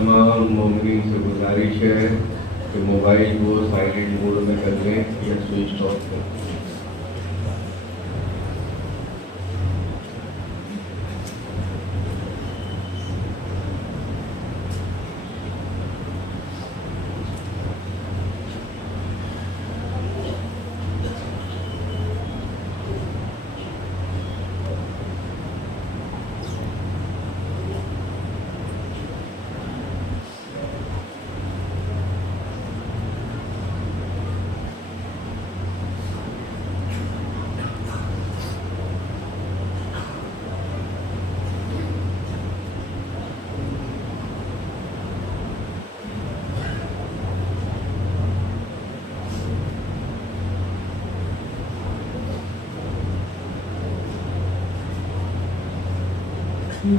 تمام مومنین سے گزارش ہے کہ موبائل کو سائلنٹ موڈ میں کر لیں یا سوئچ آف کر دیں۔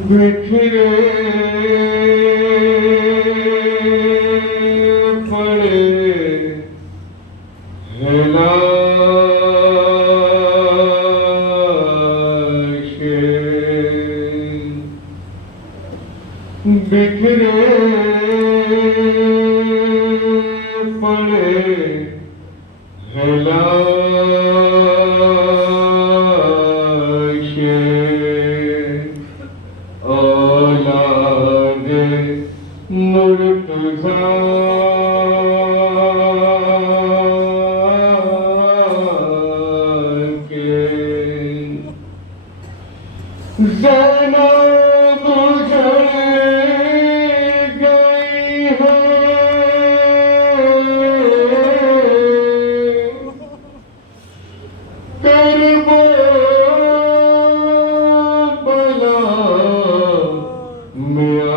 بکھرے پڑے ہیں لاشیں، بکھرے پڑے ہیں زینب جل گئی ہے، کربلا میں آ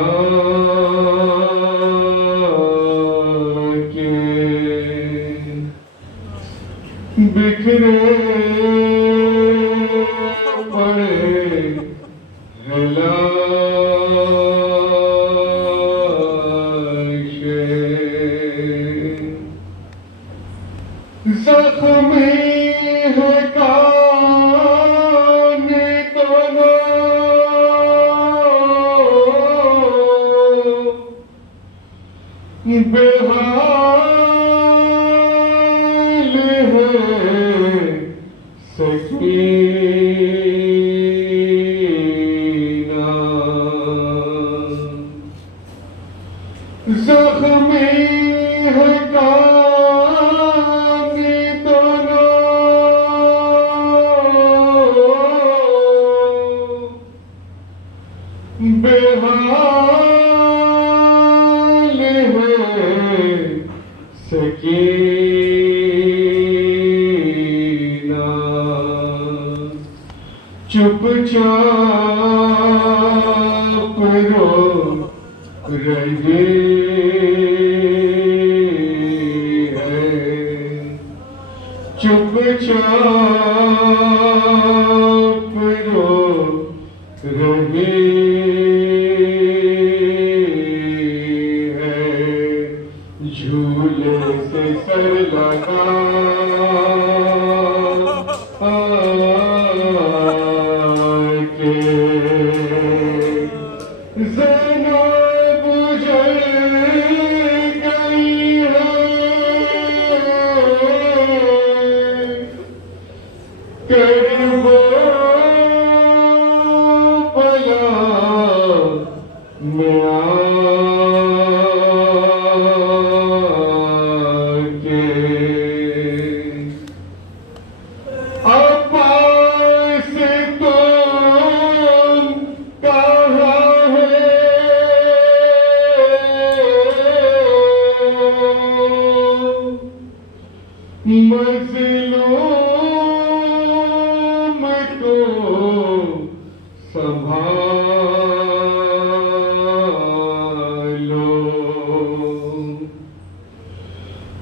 کے بکھرے پڑے زخمی ہے کان دونوں، بے حال ہے سکینہ، زخمی ہے کان دونوں، بے حال ہے سکینہ، چپ چاپ رو رہی ہے، چپ چاپ رو رہی ہے، جھولے سے سر لگا کے زینب جل گئی ہے، کربلا میں آ کے عباس تم کہاں ہے، مظلوم کو سنبھالو،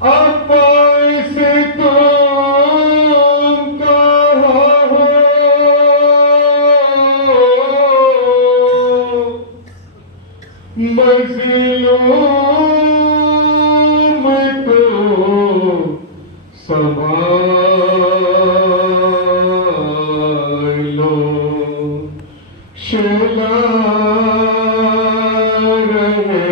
عباس تم کہاں ہو، مظلوم کو سنبھالو، شعلہ رہے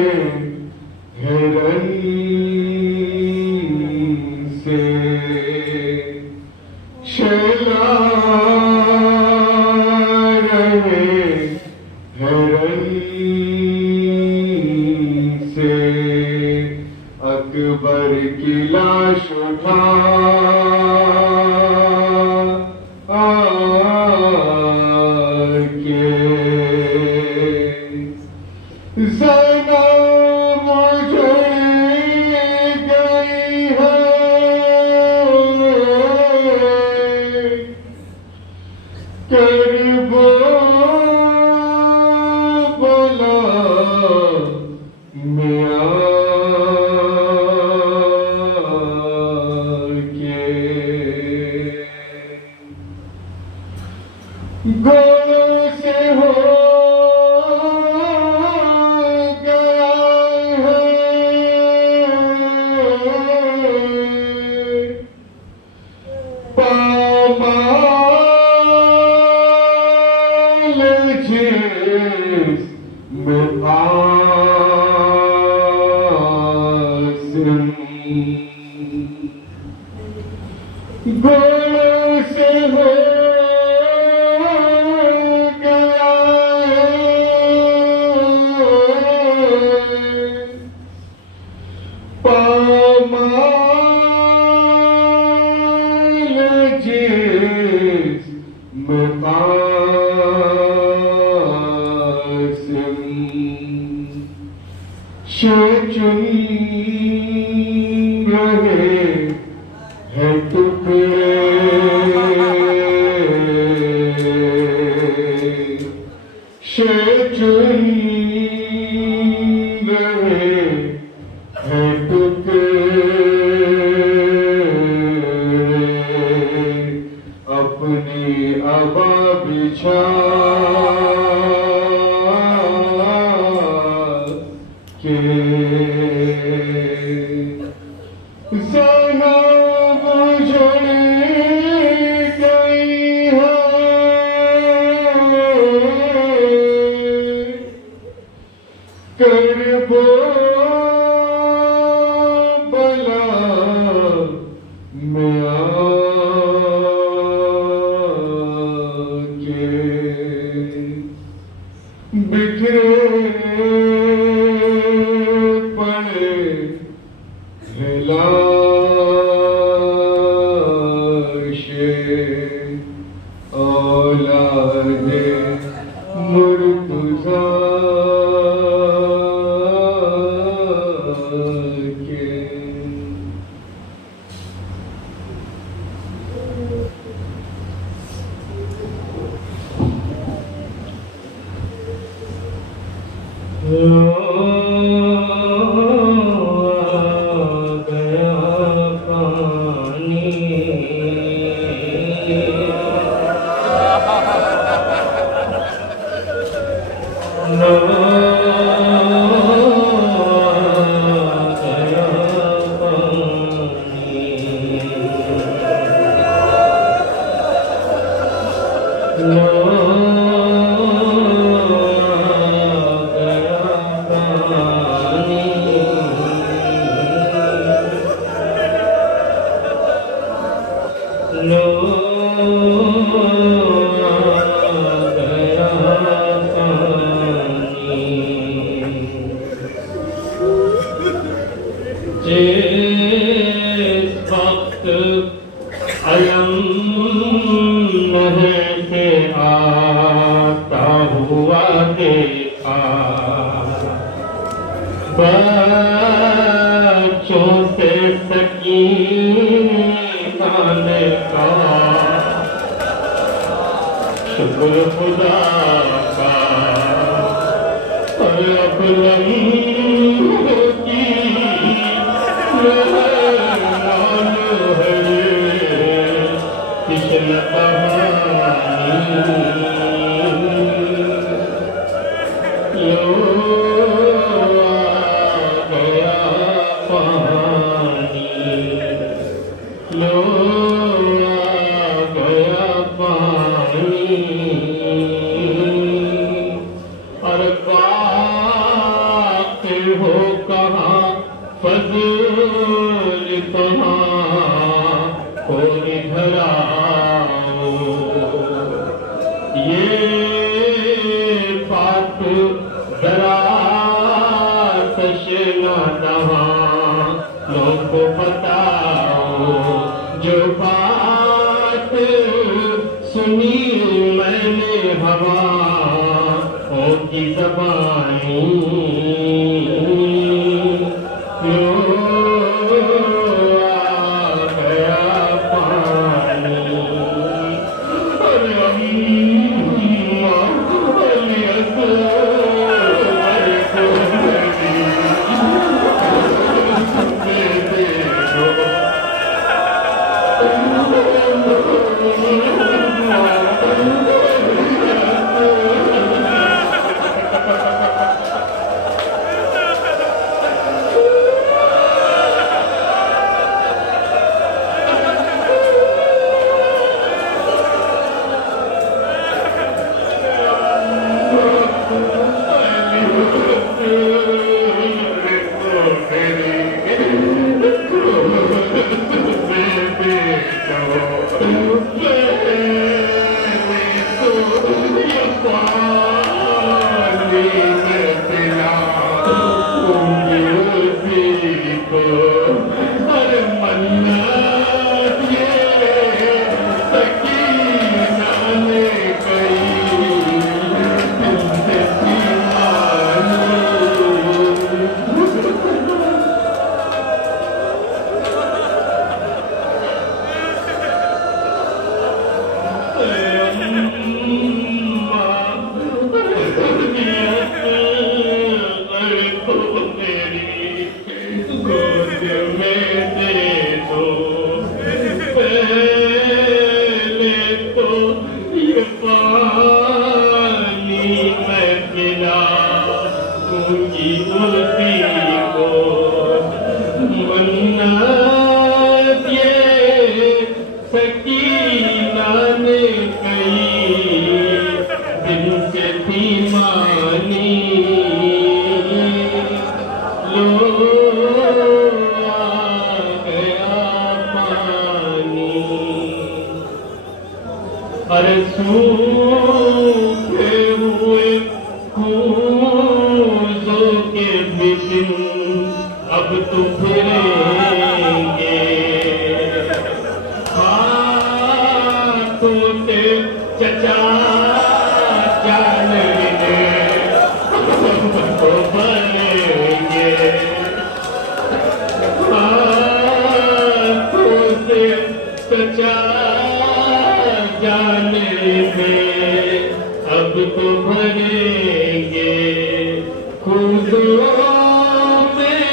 کو بتاؤ جو بات سنی میں نے ہواؤں کی زبانی لو آ گیا پانی اور سوکھے ہوئے کوزوں کے بھی دن اب تو پھریں گے ہاتھوں سے چچا جان لے تو بھریں گے ہاتھوں سے چچا جانے میں اب تو بھریں گے خودوں میں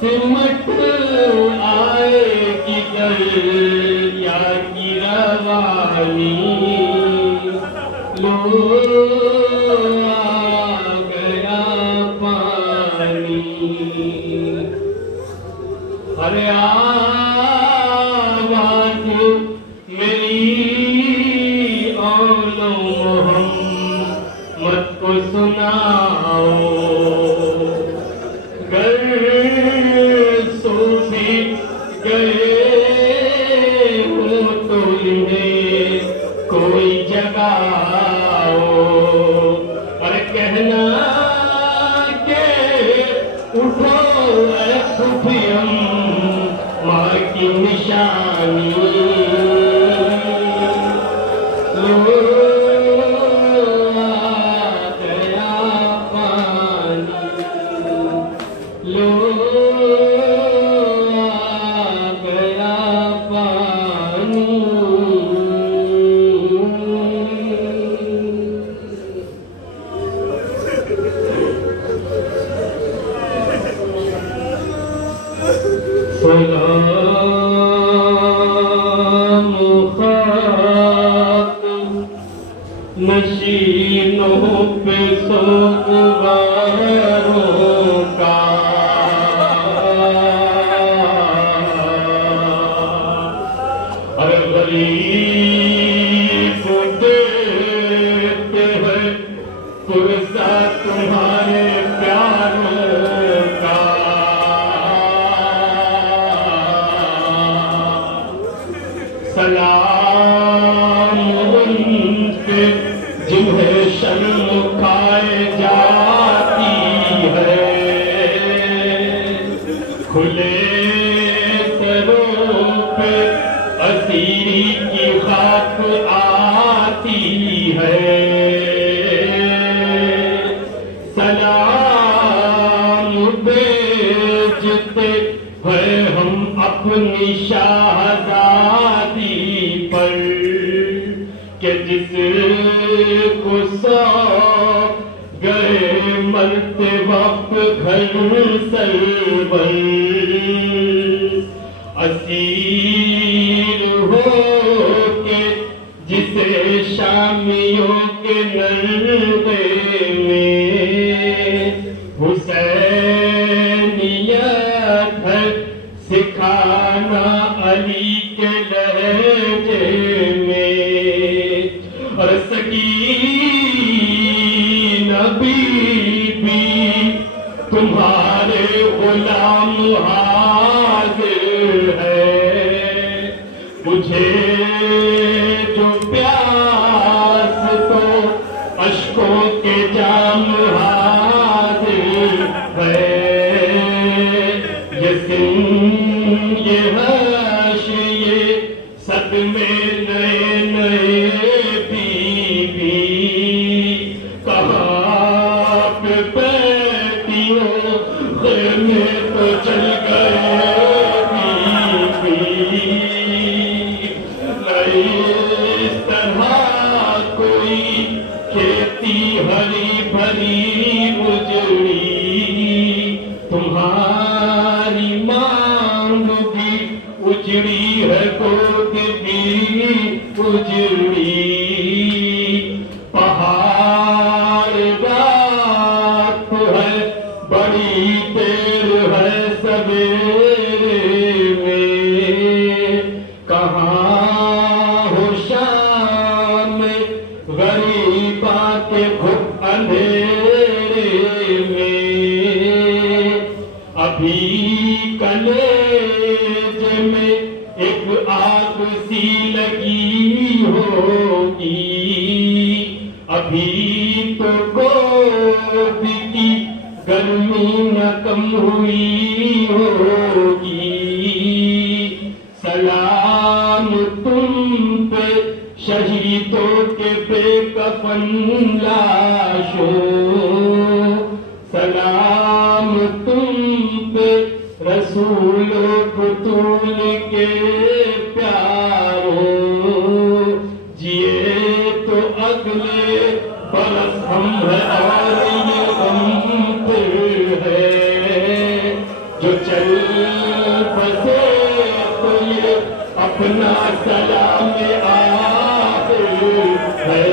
سمٹ آئے گی دریا کی روانی لو آ گیا پانی ارے آواز میری اولو محمد کو سناؤ گر سو بھی گئے ہو تو انہیں کوئی جگاؤ اور کہنا کہ اٹھو اے خفیم ماں کی نشانی نشینوں پہ سوگواروں کا ہر غریب دیتے ہیں پرسہ تمہارے پیاروں کا سلام ان پہ جنہیں شرم کھائے جاتی ہے کھلے سروں پہ نبی کی خاک آتی ہے، سلام بھیجتے ہیں ہم اپنی شہزادی پر، کہ جس کو سونپ گئے مرتے وقت گھر سرور، اسیر ہو کے جسے شامیوں کے نرغے میں حسینیت ہے سکھانا علی کے لہجے میں، اور سکینہ بی بی تمہارے غلام حاضر ہے، مجھے جو پیاس تو اشکوں کے جام حاضر ہے، یہ سن یہ حش یہ صدمے نئے نئے بی بی، کہاں پہ بیٹھی ہو خیمے تو چل گئے بی بی، اس طرح کوئی کھیتی ہری بھری اجڑی، تمہاری مانگ بھی اجڑی ہے، گود بھی اجڑی، پہاڑ رات ہے بڑی دیر ہے سویرے میں، کہاں ہو شام غریبا کے گھٹ اندھیرے میں، ابھی کلیج میں ایک آگ سی لگی ہوگی، ابھی تو گود کی گرمی نہ کم ہوئی ہوگی، سلام تم پہ شہیدوں کے بے کفن لاشوں، سلام تم پہ رسول و بطول کے پیاروں، جیے تو اگلے برس ہم ہیں اور یہ غم پھر ہے، جو چل بسے تو یہ اپنا سلام آخر ہے۔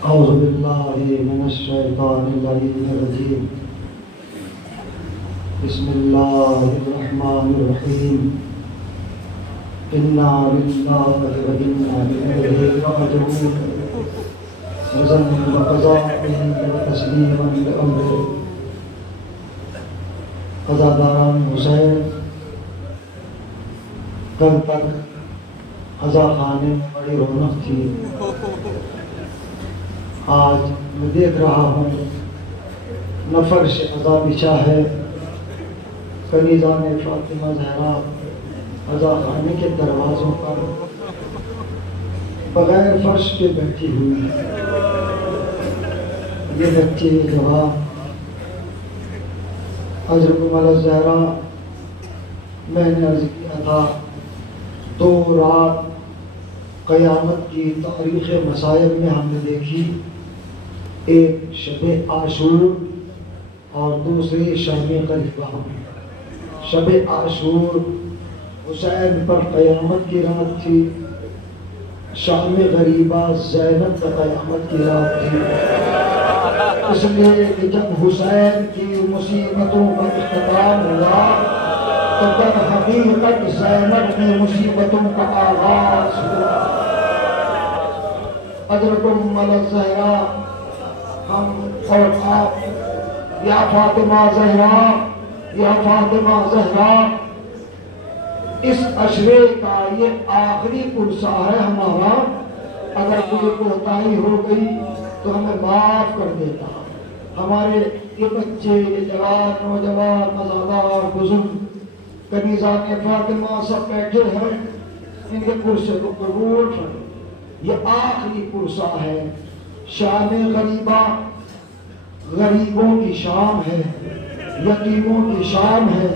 أعوذ بالله من الشيطان اللعين الرجيم بسم الله الرحمن الرحيم إنا لله وإنا إليه راجعون رضا بقضائه وتسليما لأمره قضاداران حسین کل تک قضا خانے میں بڑی رونق تھی. آج میں دیکھ رہا ہوں نفر سے قضا بچھا ہے. کنیزان فاطمہ زہرا قضا خانے کے دروازوں پر بغیر فرش کے بیٹھی ہوئی ہے. یہ بچے جواب حضرت مولا زہرا میں نے عرض کیا تھا 2 رات قیامت کی تاریخ مصائب میں ہم نے دیکھی. ایک شب عاشور اور دوسری شام غریبہ. شب عاشور حسین پر قیامت کی رات تھی. شام غریبہ زینب پر قیامت کی رات تھی. اس لیے کہ جب حسین کی مصیبتوں کا اختتام ہوا تو در حقیقت زینب میں مصیبتوں کا آغاز ہوا. حضرت مولا زہرا ہم اور آپ یا فاطمہ زہرا یا فاطمہ زہرا اس عشرے کا یہ آخری پرسہ ہے ہمارا. اگر کوئی کوتاہی ہو گئی تو ہمیں معاف کر دیتا. ہمارے یہ بچے یہ جوان نوجوان مزادار بزرگ کنیزان فاطمہ سب بیٹھے ہیں. ان کے پرسے کو قبول کریں. یہ آخری پرسہ ہے. شام غریبہ غریبوں کی شام ہے, یتیموں کی شام ہے,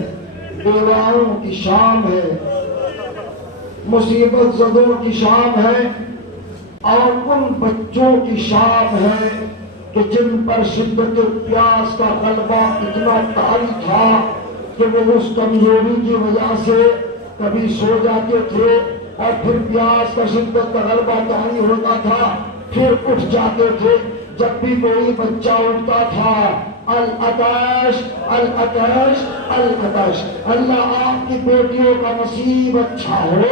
بیواؤں کی شام ہے, مصیبت زدوں کی شام ہے اور ان بچوں کی شام ہے کہ جن پر شدت پیاس کا غلبہ اتنا طاری تھا کہ وہ اس کمزوری کی وجہ سے کبھی سو جاتے تھے اور پھر پیاس کا شدت کا غلبہ طاری ہوتا تھا, پھر اٹھ جاتے تھے. جب بھی کوئی بچہ اٹھتا تھا العطش العطش العطش. اللہ آپ کی بیٹیوں کا نصیب اچھا ہو.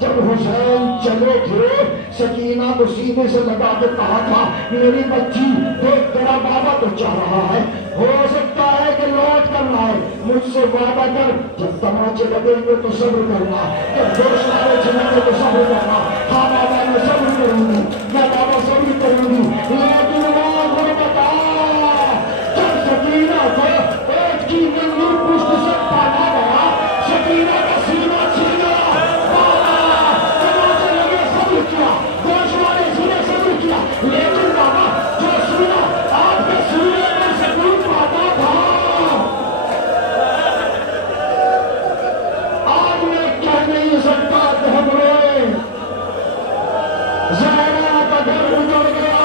جب حسین چلے تھے سکینہ کو سینے سے لگا کے کہا تھا میری بچی دیکھ تیرا بابا تو چاہ رہا ہے, ہو سکتا ہے کہ لوٹ کرنا ہے, مجھ سے وعدہ کر جب تماچے لگیں گے تو صبر کرنا, جب جوش والے چلیں گے تو صبر کرنا. ہاں بابا میں صبر کروں گی, میں بابا صبر کروں گی. لیکن وہ بتا جب سکینہ کو ایک کی ننگی پشت سے پانا گیا, سکینہ کا سینہ چھینا, لیکن بابا جو سینا آپ کے سینے میں سکون پاتا تھا. آج میں کہہ نہیں سکتا کہ ہم روئے. زہرا کا گھر اجڑ گیا.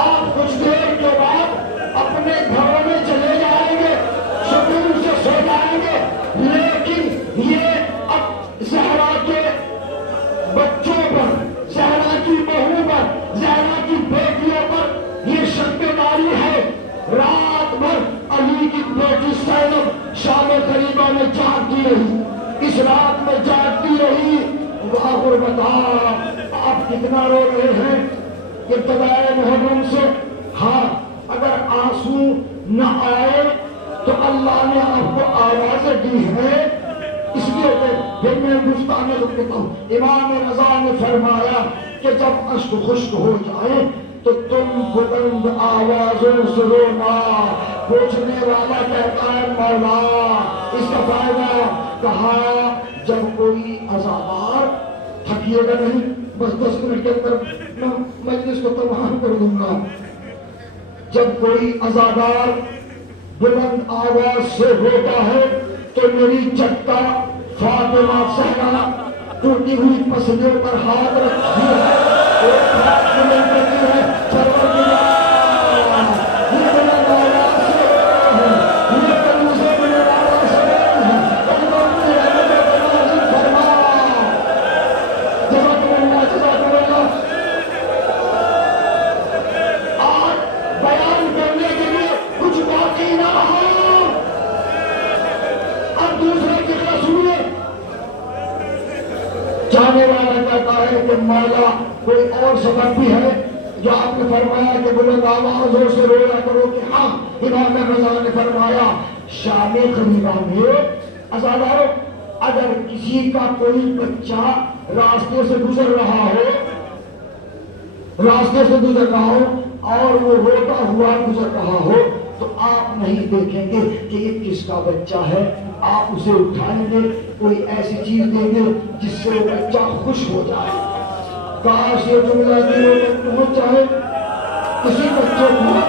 آپ کچھ دیر کے بعد اپنے گھروں میں چلے جائیں گے, سکون سے سو جائیں گے. لیکن یہ اب زہرا کے بچوں پر, زہرا کی بہو پر, زہرا کی بیٹیوں پر یہ شکاری ہے. رات بھر علی کی بیٹی زینب شام غریبہ میں جاگتی رہی. اس رات میں جاگتی رہی. آخر بتا آپ کتنا رو رہے ہیں ابتدائے محرم سے. ہاں اگر آنسو نہ آئے تو اللہ نے آپ کو آوازیں دی ہے. اس لیے پھر میں گفتگو میں کہتا ہوں امام رضا نے فرمایا کہ جب اشک خشک ہو جائے تو تم بلند آوازوں سے رونا. پوچھنے والا کہتا ہے مولا اس کا فائدہ. کہا جب کوئی عزادار تھکیے گا نہیں, بس 10 منٹ کے اندر میں مجلس کو تمام کر دوں گا. جب کوئی عزادار بلند آواز سے روتا ہے تو میری چٹا فاطمہ زہرا ٹوٹی ہوئی پسلیوں پر ہاتھ رکھتی ہے, ایک ہاتھ میں کرتی ہے پروردگار یہ بلند آواز سے یہ کلوزے بلند آواز سے اللہ کی رحمت و نوازی فرما. جزاکم اللہ جزاکم اللہ. بتانے والا کہتا ہے کہ مولا کوئی اور سبب بھی ہے جو آپ نے فرمایا کہ بلند آوازوں سے رویا کرو کہ ہاں امام رضا نے فرمایا شام خلیفہ میں عزادارو اگر کسی کا کوئی بچہ راستے سے گزر رہا ہو اور وہ روتا ہوا گزر رہا ہو تو آپ نہیں دیکھیں گے کہ یہ کس کا بچہ ہے، آپ اسے اٹھائیں گے، کوئی ایسی چیز دیں گے جس سے وہ بچہ خوش ہو جائے۔ کاش یہ جملہ دلوں میں پہنچ جائے، کسی بچے کو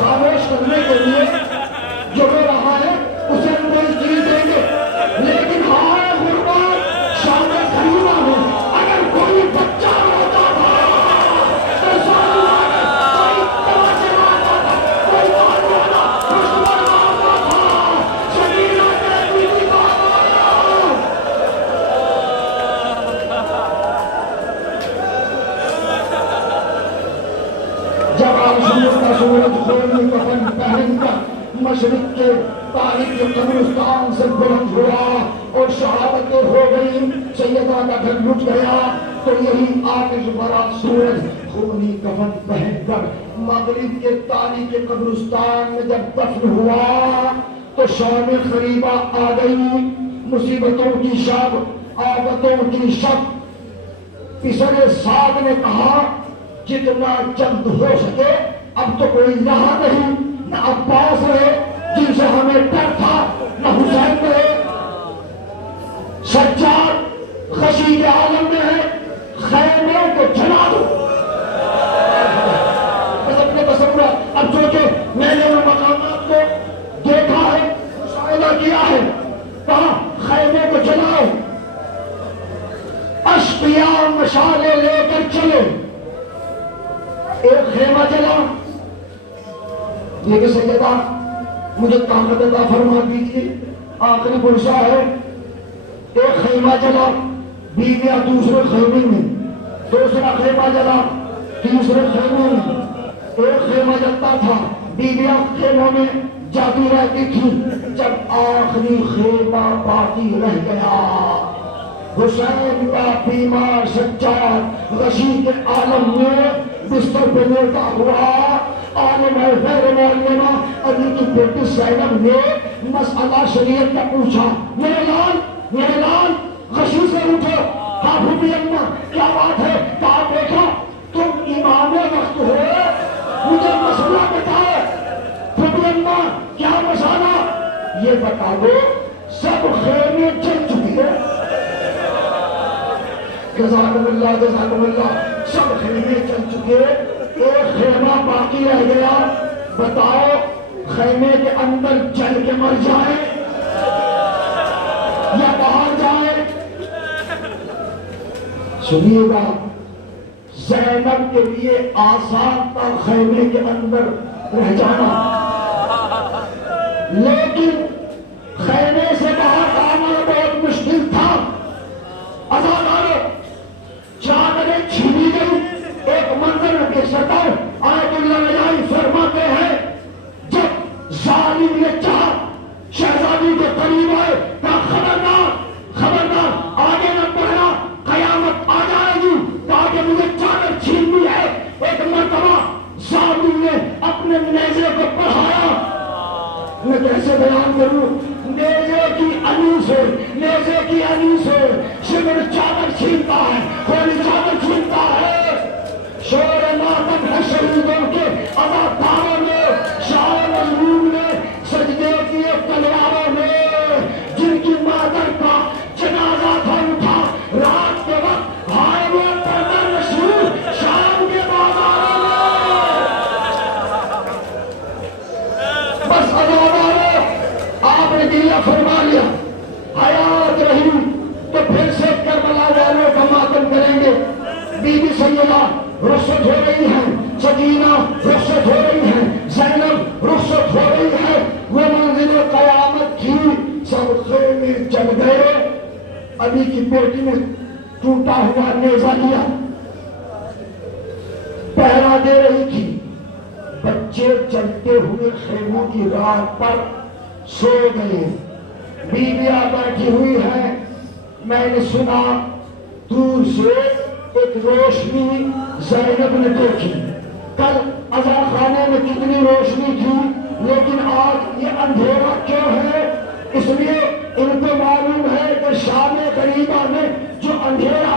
خاموش کرنے کے لیے جو رو رہا ہے اسے کوئی چیز دیں گے، لیکن ہمارے غربت شام خلیفہ میں اگر کوئی بچہ روتا تھا تو سارے کوئی تماشے مارتا تھا، کوئی بات والا دشمن مارتا تھا، سکینہ کے بیوی کا آیا۔ جب عاشور کا سورج خون کفن پہن کر مشرق کے تاریخ قبرستان سے بلند ہوا اور شہادتیں ہو گئی، سیدہ کا گھر لٹ گیا، تو یہی آتش بھرا سورج خونی کفن پہن کر مغرب کے تاریخ قبرستان میں جب دفن ہوا تو شام خلیفہ آ گئی، مصیبتوں کی شب، آفتوں کی شب۔ پسرے سعد نے کہا جتنا جلد ہو سکے، اب تو کوئی یہاں نہیں، نہ عباس رہے جن سے ہمیں ڈر تھا، نہ حسین رہے، سجاد خشی کے عالم میں ہے، خیموں کو جلا دو۔ بس اپنے تصور اب سوچو، میں نے ان مقامات کو دیکھا ہے، مشاہدہ کیا ہے، کہا خیموں کو جلاؤ، اشقیاء مشالے لے کر چلے، ایک خیمہ جلا، لیکن سیدہ مجھے طاقت عطا فرما دیجیے، آخری گلشہ ہے، ایک خیمہ جلا، بیویاں دوسرے خیمے میں، دوسرا خیمہ جلا، تیسرے خیمے میں، ایک خیمہ جلتا تھا، بیویاں خیموں میں جاتی رہتی تھی، جب آخری خیمہ باقی رہ گیا، حسین کا بیمار سجاد غشی کے عالم میں بستر پہ لیٹا ہوا، عالم غیر معلمہ علی کی بیٹی زینب نے مسئلہ شریعت کا پوچھا، میرے لال غشی سے اٹھو، ہاں بھوپی اماں کیا بات ہے، کہا دیکھو تم امام وقت ہو، مجھے مسئلہ بتاؤ، بھوپی اماں کیا مسئلہ یہ بتا دو، سب خیمے چل چکی ہے، جزاکم اللہ، سب خیمے چل چکے، ایک خیمہ باقی رہ گیا، بتاؤ خیمے کے اندر جل کے مر جائے یا باہر جائے؟ سنیے گا، زینب کے لیے آسان تھا خیمے کے اندر رہ جانا، لیکن خیمے سے باہر آنا بہت مشکل تھا۔ عزادارو چادریں چھینی گئی، ایک منظر کے صدر آیت اللہ رجائی فرماتے ہیں جب ظالم نے چاہا شہزادی کے قریب آئے، کہا خبردار آگے نہ بڑھنا، قیامت آ جائے گی، کہا کہ مجھے چادر چھیننی ہے۔ ایک مرتبہ ظالم نے اپنے نیزے کو پڑھایا، میں کیسے بیان کروں، نیزے کی انی سے شمر چادر چھینتا ہے، کوئی چادر چھینتا ہے، شور ماتم ہے شہیدوں کے اداکاروں نے، شاہ مظلوم نے سجدے کیے تلواروں میں، جن کی مادر کا جنازہ تھا اٹھا رات کے وقت ہائے وہ پردر نشین شام کے بازاروں میں۔ بس عزادارو آپ نے دیا فرما لیا، حیات رہی تو پھر سے کربلا والوں کا ماتم کریں گے، بی بی سیدہ رخصت ہو رہی ہے، سکینہ رخصت ہو رہی ہے، زینب رخصت ہو رہی ہے، وہ منزل قیامت تھی، سب خیمے جل گئے۔ علی کی بیٹی نے ٹوٹا ہوا نیزہ لیا، پہرا دے رہی تھی، بچے چلتے ہوئے خیموں کی راہ پر سو گئے، بیویاں بیٹھی ہوئی ہیں، میں نے سنا دور سے ایک روشنی زینب نے دیکھی. کل عزا خانے میں کتنی روشنی تھی لیکن آج یہ اندھیرا کیوں ہے؟ اس لیے ان کو معلوم ہے کہ شام غریبہ میں جو اندھیرا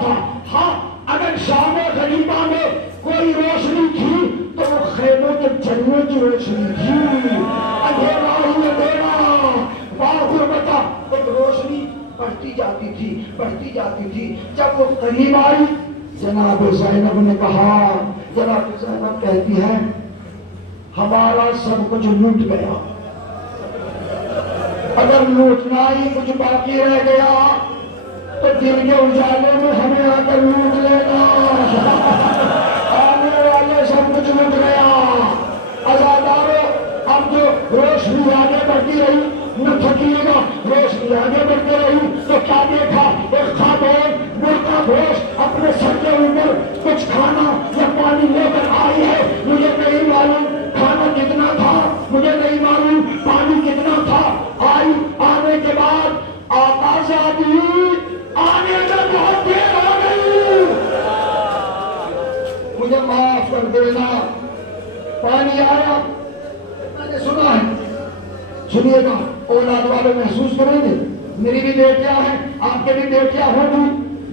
تھا ہاں اگر شام غریبہ میں کوئی روشنی تھی تو وہ خیموں کے چلنے کی روشنی تھی. اندھیرا ہی اندھیرا باہر بتا ایک روشنی بڑھتی جاتی تھی. جب وہ قریب آئی جناب زینب نے کہا، جناب زینب کہتی ہے ہمارا سب کچھ لوٹ گیا، اگر لوٹنا ہی کچھ باقی رہ گیا تو دن کے اجالے میں ہمیں آ کر لوٹ لینا. آنے والے سب کچھ لوٹ گیا. عزادارو اب جو روشنی آگے بڑھتی رہی نہ تھکیے گا، روشنی آگے بڑھتی رہی تو کیا دیکھا؟ ایک خاتون مرغا گوشت اپنے سر کے اوپر کچھ کھانا یا پانی لے کر آئی ہے. مجھے نہیں معلوم کھانا کتنا تھا، مجھے نہیں معلوم پانی کتنا تھا. آنے کے بعد آقا زادی آنے میں بہت دیر ہو گئی، مجھے معاف کر دینا. پانی آیا، میں نے سنا ہے. سنیے گا اولاد والے محسوس کریں گے. میری بھی بیٹیاں ہیں، آپ کے بھی بیٹیاں ہوں گی.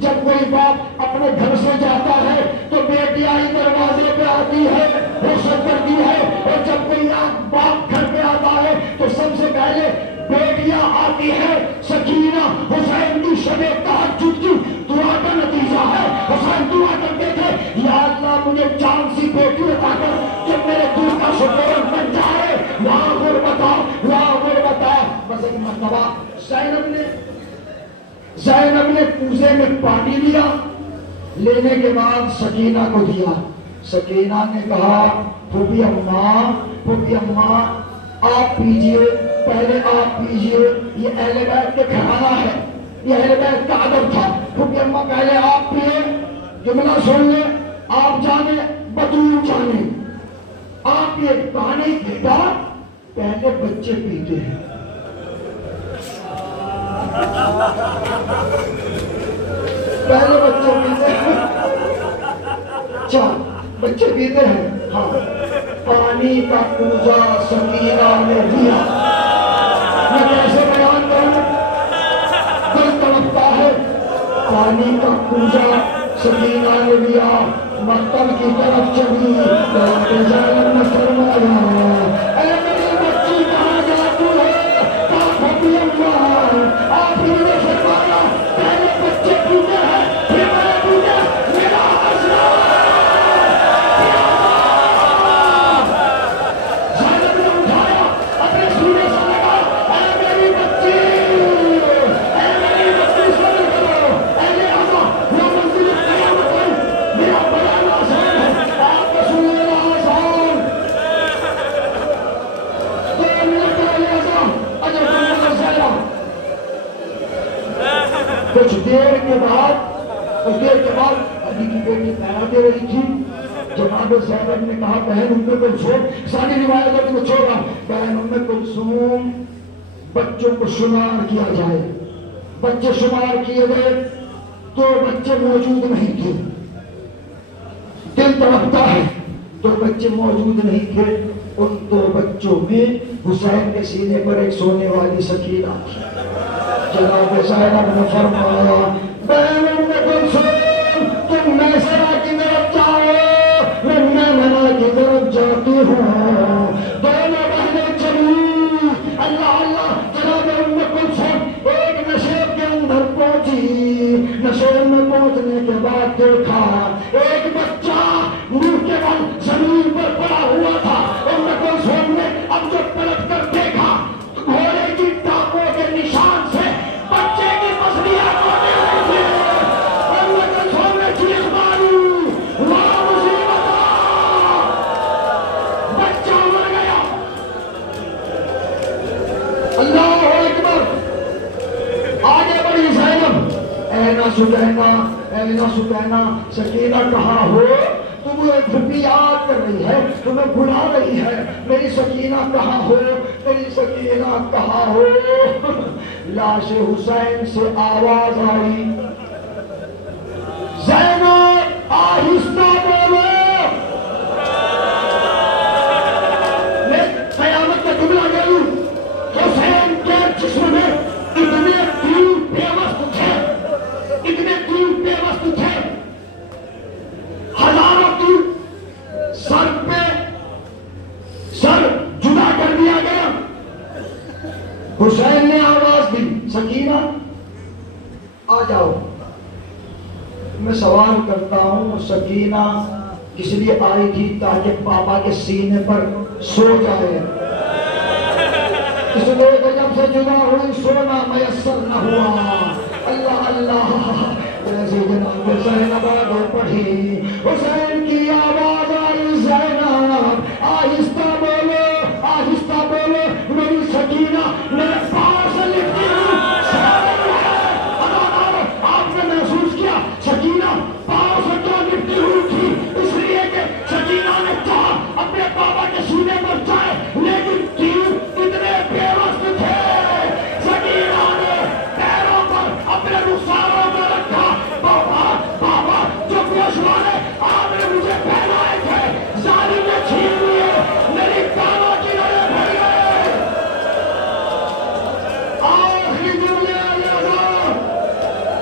جب کوئی باپ اپنے گھر سے جاتا ہے تو بیٹیاں ہی دروازے پہ آتی ہے، غسل کرتی ہے. اور جب کوئی باپ گھر پہ آتا ہے تو سب سے پہلے بیٹیاں آتی ہے. سکینہ حسین کی شب تہجد کی دعا کا نتیجہ ہے. حسین دعا کرتے تھے یا اللہ مجھے چاند سی بیٹی عطا کر کہ میرے دل کا سکون بن جائے. وہاں غربتا بس ایک مرتبہ زینب نے کوزے میں پانی لیا، لینے کے بعد سکینہ کو دیا. سکینہ نے کہا پھوپھی اماں آپ پیجئے، پہلے آپ پیجئے. یہ اہل بیت کے گھرانہ ہے، یہ اہل بیت کا ادب تھا. پھوپھی اماں پہلے آپ پیے. جملہ سن لیں، آپ جانے بدلو جانے. آپ یہ پانی بیٹا پہلے بچے پیتے ہیں. پہلے بچے پیتے ہیں، بچے پیتے ہیں. ہاں پانی کا کوزہ سکینہ نے دیا. میں کیسے بیان کروں، دل تڑپتا ہے. پانی کا کوزہ سکینہ نے دیا، مقتل کی طرف چلی. زینب نے فرمایا اے میری بچی کہاں جاتی ہے؟ کہا پھوپھی اماں آپ ہی نے فرمایا پہلے بچے پیتے ہیں پھر میں پیتے. میرا حسرہ زینب نے اٹھایا اپنے سینے سے لگا. اے میری بچی سن کرو. اے لہذا وہ منزل قیامت ہے. میرا بیان آسان ہے، آپ کو سنیے گا آسان. 2 منٹ پہلے آسان اجر کو زیادہ. کچھ دیر کے بعد علی کی بیٹی پیرا دے رہی تھی. جناب زینب نے کہا بہن ام کلثوم، ساری روایتوں میں چھوڑا، بہن ام کلثوم بچوں کو شمار کیا جائے. بچے شمار کیے گئے، 2 بچے موجود نہیں تھے. دل تڑپتا ہے، 2 بچے موجود نہیں تھے. ان 2 بچوں میں حسین کے سینے پر ایک سونے والی سکینہ تھی. جناب زینب نے فرمایا بہن ام کلثوم تم میسرہ کی طرف جاؤ، میں میمنہ کی طرف جاتی ہوں. دونوں بہنیں چلی. اللہ جناب ام کلثوم ایک نشیب کے اندر پہنچی. نشیب میں پہنچنے کے بعد دیکھا ایک بچہ منہ کے بل زمین پر پڑا ہوا تھا. ام کلثوم نے اب جو پلٹ کر دیکھا گھوڑے کی ٹانگوں کے نشان سے بچے کی پسلیاں ٹوٹی ہوئی تھی. ام کلثوم نے چیخ ماری وہاں مصیبت، بچہ مر گیا. اللہ اکبر. آگے بڑھی زینب. اے نہ سکینہ سکینہ کہاں ہو؟ تمہیں بھی یاد کر رہی ہے، تمہیں بلا رہی ہے، میری سکینہ کہاں ہو، میری سکینہ کہاں ہو۔ لاش حسین سے آواز آئی، زینب آہستہ بولو۔ میں قیامت کا جملہ گئی، حسین کے جسم میں اتنے تیر بے وقت تھے، اتنے تیر بے وقت تھے، ہزاروں تیر، سر پہ سر جدا کر دیا گیا۔ حسین نے آواز دی، سکینہ آ جاؤ۔ میں سوال کرتا ہوں، سکینہ کس لیے آئی تھی؟ تاکہ پاپا کے سینے پر سو جائے۔ اس لیے کہ جب سے جدا ہوئی سونا میسر نہ ہوا۔ اللہ اللہ، جیسے جناب زینب آگے پڑھی، حسین کی آواز آئی، زینب آہستہ بولو، آہستہ بولو، میری سکینہ میرے پاس لکھتی ہوں۔ آپ نے محسوس کیا سکینہ پاؤں سے کیوں لپٹی ہوئی تھی؟ اس لیے کہ سکینہ نے کہا اپنے پاپا کے سینے پر جائے، لیکن تیر اتنے بے وقت تھے، سکینہ نے پیروں پر اپنے رخساروں کو رکھا۔ پاپا پاپا جو گوشت والے آپ نے مجھے پہنائے تھے، ظالم نے چھین لیے، میری کانوں کی نرے بھر گئے۔ آخری جملے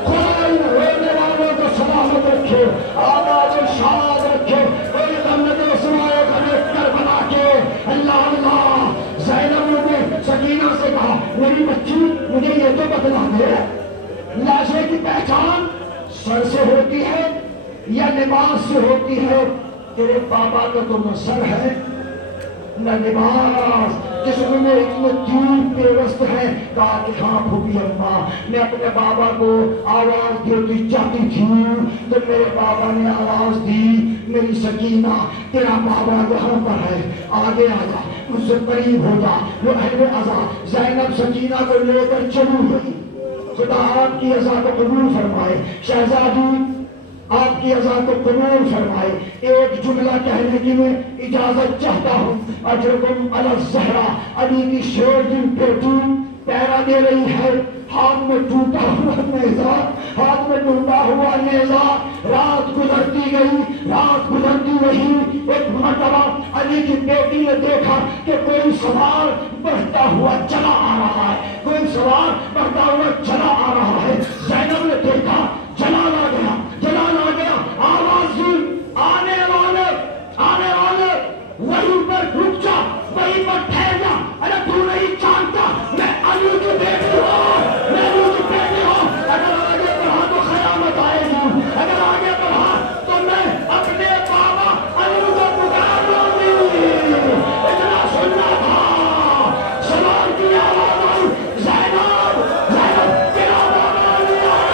رونے والوں کو سلامت رکھے، آواز شاد رکھے، کوئی غم نہ سنائے گھر کربلا کے۔ اللہ اللہ، زینب نے سکینہ سے کہا، میری بچی مجھے یہ تو بتلا دے، لاشے کی پہچان سر سے ہوتی ہے یا لباس سے ہوتی ہے؟ تیرے پاپا کا تو نہ سر ہے نہ لباس، جسم میں اتنے تیر پیوست ہے۔ کہا کہ ہاں پھوپھی اماں، میں اپنے بابا کو آواز دیتی جاتی تھی تو میرے بابا نے آواز دی، میری سکینہ تیرا بابا یہاں پر ہے، آگے آ جا، مجھ سے قریب ہو جا۔ وہ اہل عزا زینب سکینہ کو لے کر چلی گئی۔ خدا آپ کی عزا کو قبول فرمائے، شہزادی آپ کی عزا کو قبول فرمائے۔ ایک جملہ کہنے کی میں اجازت چاہتا ہوں۔ اجرکم علی الزہرا، علی کی شیر جن بیٹی پیرا دے رہی ہے، ہاتھ میں ٹوٹا ہوا نیزہ، ہاتھ میں ٹوٹا ہوا نیزہ، رات گزرتی گئی، رات گزرتی رہی۔ ایک مرتبہ علی کی بیٹی نے دیکھا کہ کوئی سوار بڑھتا ہوا چلا آ رہا ہے، کوئی سوار بڑھتا ہوا چلا آ رہا ہے۔ زینب نے دیکھا، جلال آ گیا، جلال آ گیا، آواز دی، آنے والے آنے والے، وہیں پر رک جا، وہیں پر ٹھہر جا۔ ارے تو نہیں جانتا میں علی کی بیٹی ہوں، میں علی کی بیٹی ہوں۔ اگر آگے بڑھا تو قیامت آئے گی، اگر آگے بڑھا تو میں اپنے بابا علی کو پکار لوں گی۔ اتنا سننا تھا، سلام کی آواز آئی، زینب زینب تیرا بابا علی آیا۔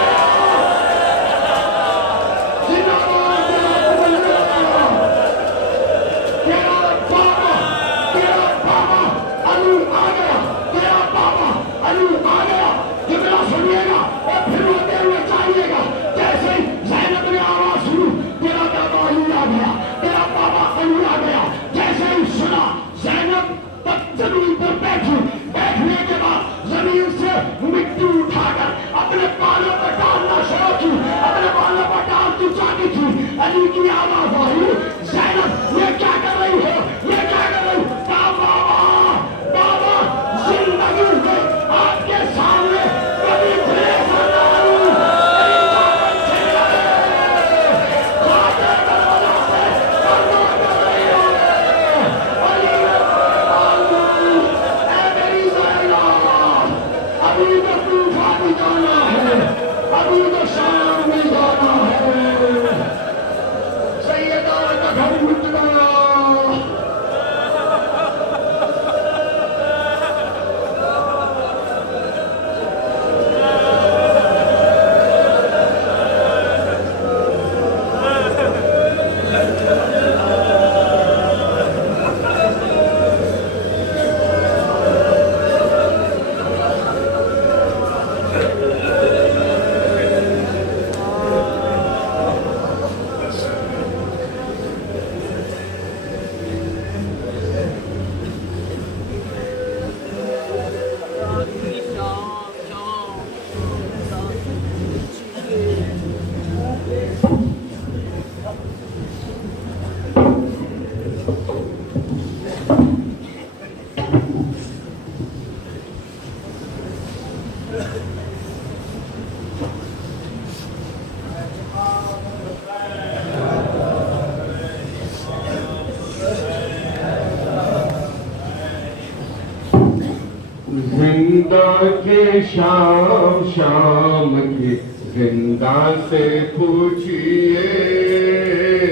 زندہ کے شام شام کی زندہ سے پوچھئے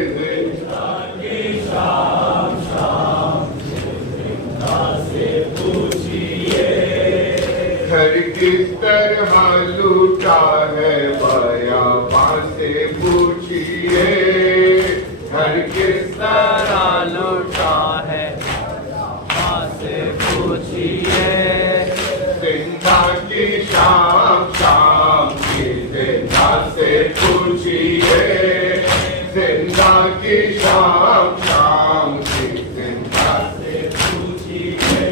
زندہ کے شام شام زندہ سے پوچھئے گھر کس طرح لوٹا ہے بیاباں سے پوچھئے گھر کس طرح لوٹا ہے ماں سے پوچھئے زندہ کی شام شام کی زندہ سے پوچھئے زندہ کی شام شام کی زندہ سے پوچھئے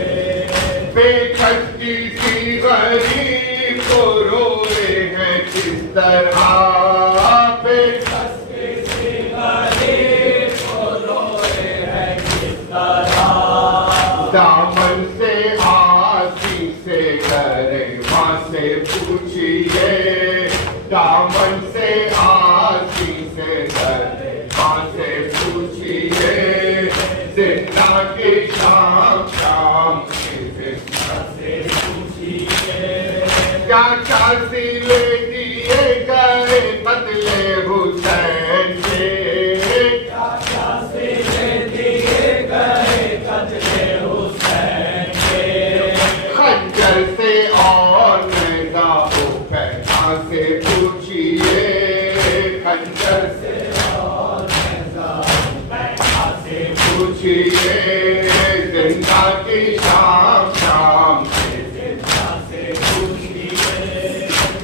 بے کشتی سی غریب کو روئے ہیں کس طرح بے کشتی سی غریب کو روئے ہیں کس طرح دامن سے آسی سے گریباں سے پوچھئے دامن سے آسی سے گریباں سے پوچھئے زندہ کی شام شام کی زندہ سے پوچھئے کیا کیا سلے دیے گئے قتل حسین کے کیا کیا سلے دیے گئے قتل حسین کے خنجر سے اور نگاہ و پیدا سے پوچھئے خنجر سے اور نگاہ و پیدا سے پوچھئے زندہ کی شام شام سے زندہ سے پوچھئے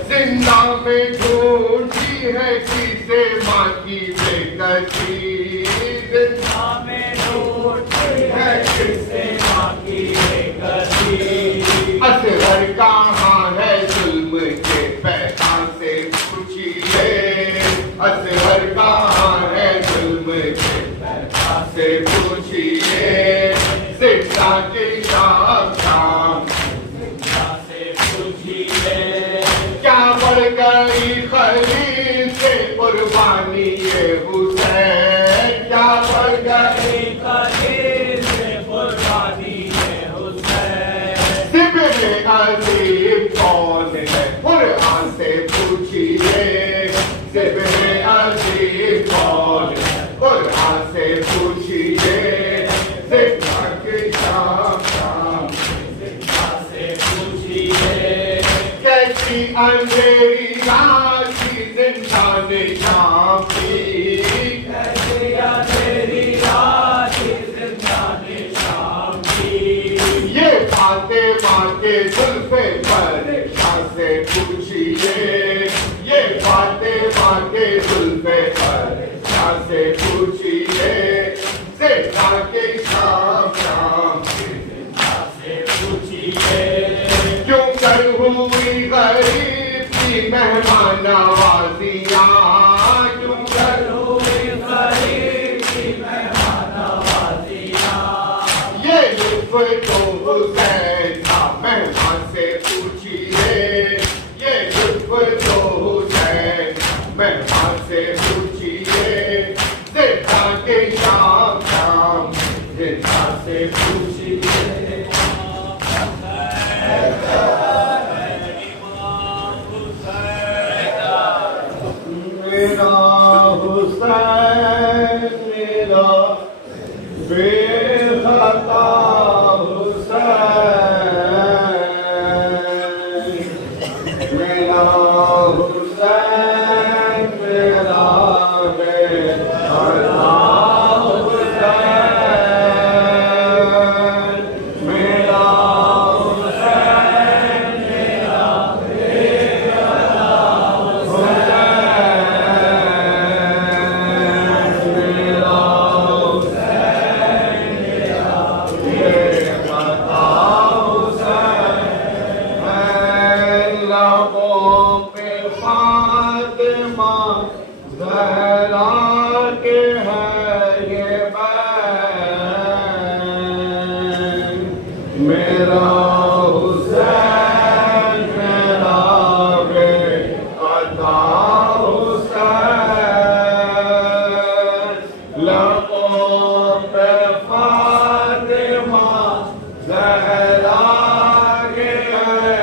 زندہ میں ڈھونڈی ہے کسے ماں کی بے کسی زندہ میں ڈھونڈی ہے کسے ماں کی بے کسی اصغر کہاں ہے ظلم کے پیدا سے پوچھئے اصغر کہاں ہے ظلم کے پیدا سے پوچھئے زندہ کی شام شام زندہ سے پوچھئے کیا بڑھ گئی خلیل سے قربانی حسین کیا بڑھ گئی خلیل سے قربانی حسین سبر عظیم کون ہے قرآن سے پوچھئے سبر عظیم کون ہے قرآن سے پوچھئے زندہ کی شام شام زندہ سے پوچھئے کیسی اندھیری رات کی زندہ نے شام کی کیسی اندھیری رات کی زندہ نے شام کی یہ باتیں باتیں زلف پریشان سے پوچھئے یہ باتیں باتیں زلف پریشان سے پوچھئے زندہ کے شام شام زندہ سے پوچھئے کیوں کر ہوئی غریب کی مہمان نوازیاں کیوں کر ہوئی غریب کی مہمان نوازیاں یہ لطف تو حسین تھا مہمان سے پوچھئے یہ لطف تو حسین مہمان سے پوچھئے زندہ کے شام شام زندہ سے پوچھئے میرا حسین میرا بے خطا حسین میرا حسین میرا بے خطا حسین میرا حسین میرا بے خطا میرا حسین میرا بے خطا حسین لبوں پہ فاطمہ زہرا کے ہے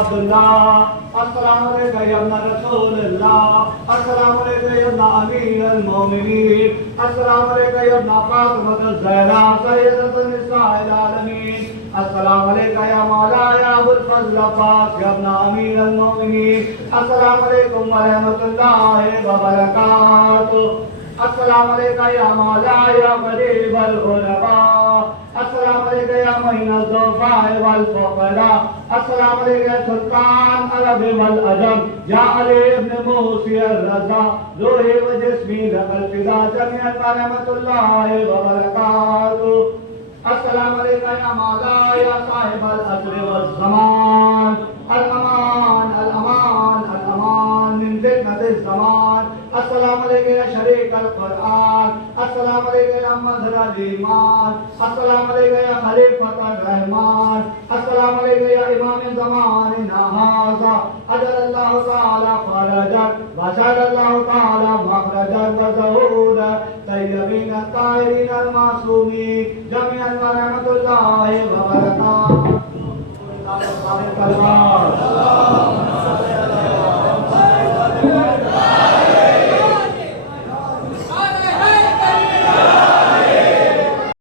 عبد الله السلام عليك يا ابن رسول الله السلام عليك يا ابن أمير المؤمنين السلام عليك يا ابن فاطمة الزهراء سيدة النساء العالمين السلام عليك يا مولاي أبو الفضل عباس يا ابن أمير المؤمنين السلام عليكم ورحمة الله وبركاته السلام عليك يا مولاي يا غريب الغرباء السلام عليك يا معين الضعفاء والفقراء السلام عليك يا سلطان العرب والعجم يا علي بن موسى الرضا روحي وجسمي لك الفداء جميعا ورحمة الله وبركاته السلام عليك يا مولاي يا صاحب الأسر والزمان الأمان الأمان الأمان من فتنة الزمان السلام عليك يا شريك القرآن السلام عليك يا مظهر الإيمان السلام عليك يا خليفة الرحمن السلام عليك يا إمام زماننا هذا أجل الله تعالى فرجك وشهد الله تعالى مخرجك وظهورك طيبين الطاهرين المعصومين جميعا ورحمة الله وبركاته.